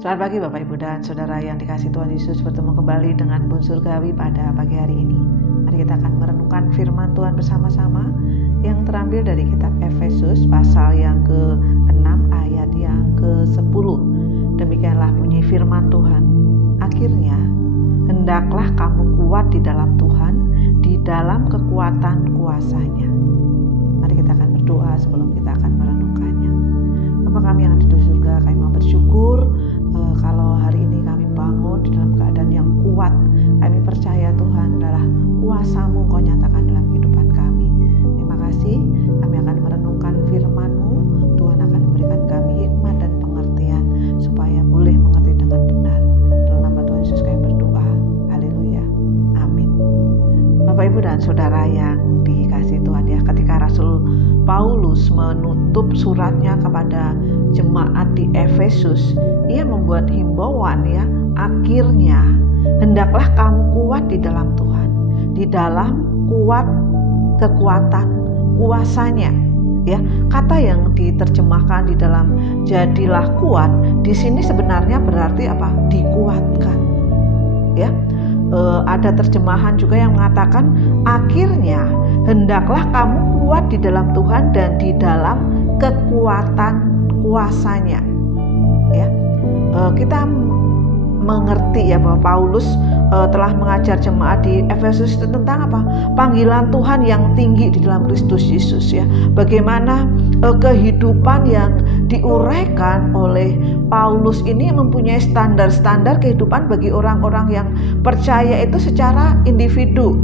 Selamat pagi Bapak Ibu dan Saudara yang dikasihi Tuhan Yesus, bertemu kembali dengan Bun Surgawi pada pagi hari ini. Mari kita akan merenungkan firman Tuhan bersama-sama yang terambil dari kitab Efesus pasal yang ke-6 ayat yang ke-10. Demikianlah bunyi firman Tuhan. Akhirnya, hendaklah kamu kuat di dalam Tuhan, di dalam kekuatan kuasa-Nya. Mari kita akan berdoa sebelum kita akan merenungkannya. Bapa kami yang ada di surga, kami mau bersyukur kalau hari ini kami bangun di dalam keadaan yang kuat. Kami percaya Tuhan adalah kuasa-Mu Kau nyatakan dalam kehidupan kami. Terima kasih, kami akan merenungkan firman-Mu. Tuhan akan memberikan kami hikmat dan pengertian supaya boleh mengerti dengan benar. Dalam nama Tuhan Yesus kami berdoa. Haleluya. Amin. Bapak Ibu dan Saudara yang dikasihi Tuhan ya, ketika Rasul Paulus menutup suratnya kepada jemaat di Efesus, ia membuat himbauan ya, akhirnya hendaklah kamu kuat di dalam Tuhan, di dalam kekuatan kuasa-Nya. Ya, kata yang diterjemahkan di dalam jadilah kuat di sini sebenarnya berarti apa? Dikuatkan. Ya. Ada terjemahan juga yang mengatakan akhirnya hendaklah kamu kuat di dalam Tuhan dan di dalam kekuatan kuasa-Nya. Ya, kita mengerti ya bahwa Paulus telah mengajar jemaat di Efesus itu tentang apa? Panggilan Tuhan yang tinggi di dalam Kristus Yesus ya. Bagaimana kehidupan yang diuraikan oleh Paulus ini mempunyai standar-standar kehidupan bagi orang-orang yang percaya itu secara individu.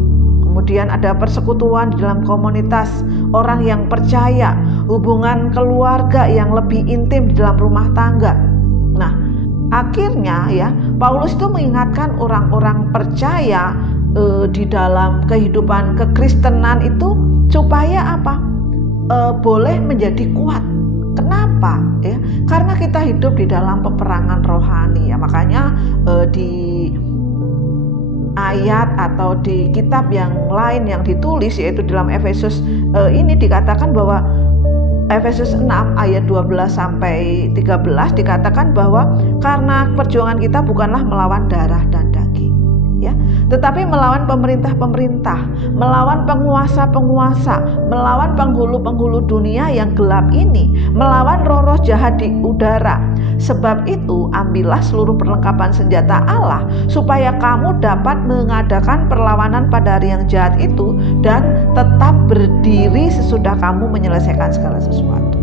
Kemudian ada persekutuan di dalam komunitas orang yang percaya, hubungan keluarga yang lebih intim di dalam rumah tangga. Nah, akhirnya ya Paulus itu mengingatkan orang-orang percaya di dalam kehidupan kekristenan itu supaya apa? Boleh menjadi kuat. Kenapa? Ya, karena kita hidup di dalam peperangan rohani ya. Makanya di ayat atau di kitab yang lain yang ditulis yaitu dalam Efesus ini dikatakan bahwa Efesus 6 ayat 12 sampai 13 dikatakan bahwa karena perjuangan kita bukanlah melawan darah dan daging ya, tetapi melawan pemerintah-pemerintah, melawan penguasa-penguasa, melawan penghulu-penghulu dunia yang gelap ini, melawan roh-roh jahat di udara. Sebab itu ambillah seluruh perlengkapan senjata Allah supaya kamu dapat mengadakan perlawanan pada hari yang jahat itu dan tetap berdiri sesudah kamu menyelesaikan segala sesuatu.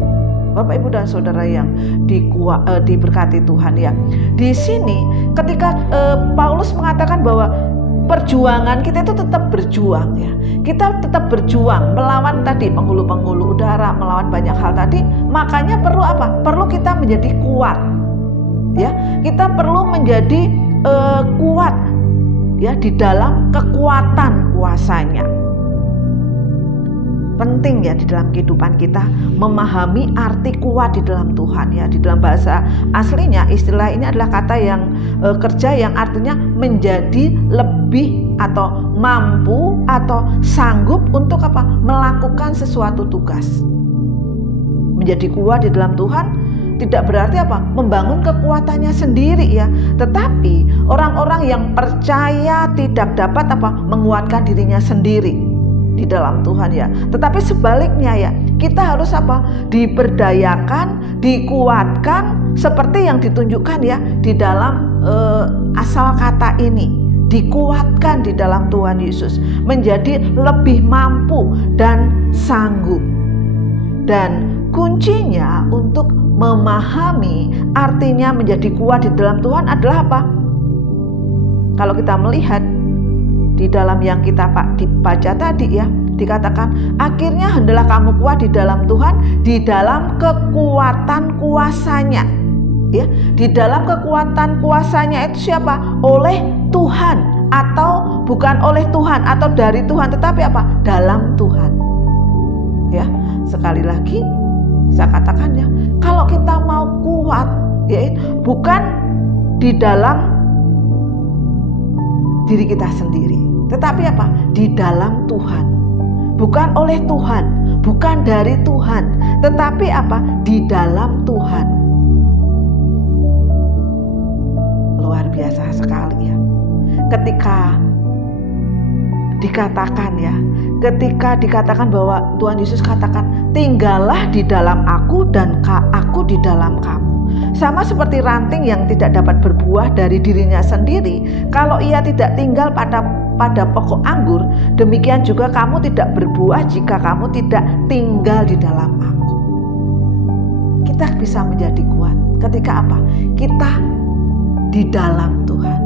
Bapak Ibu dan Saudara yang diberkati Tuhan ya. Di sini ketika Paulus mengatakan bahwa perjuangan kita itu tetap berjuang ya. Kita tetap berjuang melawan tadi penghulu-penghulu udara, melawan banyak hal tadi. Makanya perlu apa? Perlu kita menjadi kuat. Ya, kita perlu menjadi kuat ya di dalam kekuatan kuasa-Nya. Penting ya di dalam kehidupan kita memahami arti kuat di dalam Tuhan ya. Di dalam bahasa aslinya istilah ini adalah kata yang kerja yang artinya menjadi lebih atau mampu atau sanggup untuk apa? Melakukan sesuatu tugas. Menjadi kuat di dalam Tuhan tidak berarti apa? Membangun kekuatannya sendiri ya. Tetapi orang-orang yang percaya tidak dapat apa? Menguatkan dirinya sendiri di dalam Tuhan ya. Tetapi sebaliknya ya, kita harus apa? Diberdayakan, dikuatkan seperti yang ditunjukkan ya di dalam asal kata ini. Dikuatkan di dalam Tuhan Yesus, menjadi lebih mampu dan sanggup. Dan kuncinya untuk memahami artinya menjadi kuat di dalam Tuhan adalah apa? Kalau kita melihat di dalam yang kita baca tadi ya, dikatakan akhirnya hendaklah kamu kuat di dalam Tuhan, di dalam kekuatan kuasa-Nya ya. Di dalam kekuatan kuasa-Nya itu siapa? Oleh Tuhan, atau bukan oleh Tuhan atau dari Tuhan, tetapi apa? Dalam Tuhan ya. Sekali lagi saya katakan ya, kalau kita mau kuat ya, bukan di dalam diri kita sendiri, tetapi apa? Di dalam Tuhan. Bukan oleh Tuhan, bukan dari Tuhan, tetapi apa? Di dalam Tuhan. luar biasa sekali ya. Ketika dikatakan bahwa Tuhan Yesus katakan, tinggallah di dalam aku dan aku di dalam kamu. Sama seperti ranting yang tidak dapat berbuah dari dirinya sendiri, kalau ia tidak tinggal pada pokok anggur, demikian juga kamu tidak berbuah jika kamu tidak tinggal di dalam aku. Kita bisa menjadi kuat ketika apa? Kita di dalam Tuhan,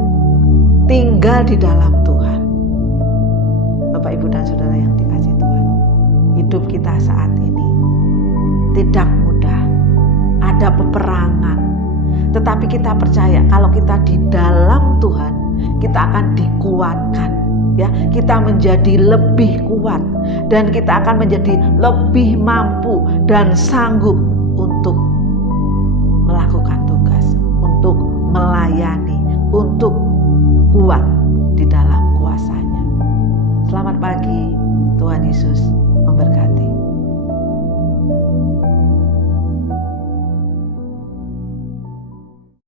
tinggal di dalam Tuhan. Bapak, Ibu, dan Saudara yang dikasihi Tuhan, hidup kita saat ini tidak mudah, ada peperangan, tetapi kita percaya kalau kita di dalam Tuhan, kita akan dikuatkan, ya, kita menjadi lebih kuat dan kita akan menjadi lebih mampu dan sanggup untuk melakukan tugas, untuk melayani, untuk kuat di dalam kuasa-Nya. Selamat pagi, Tuhan Yesus memberkati.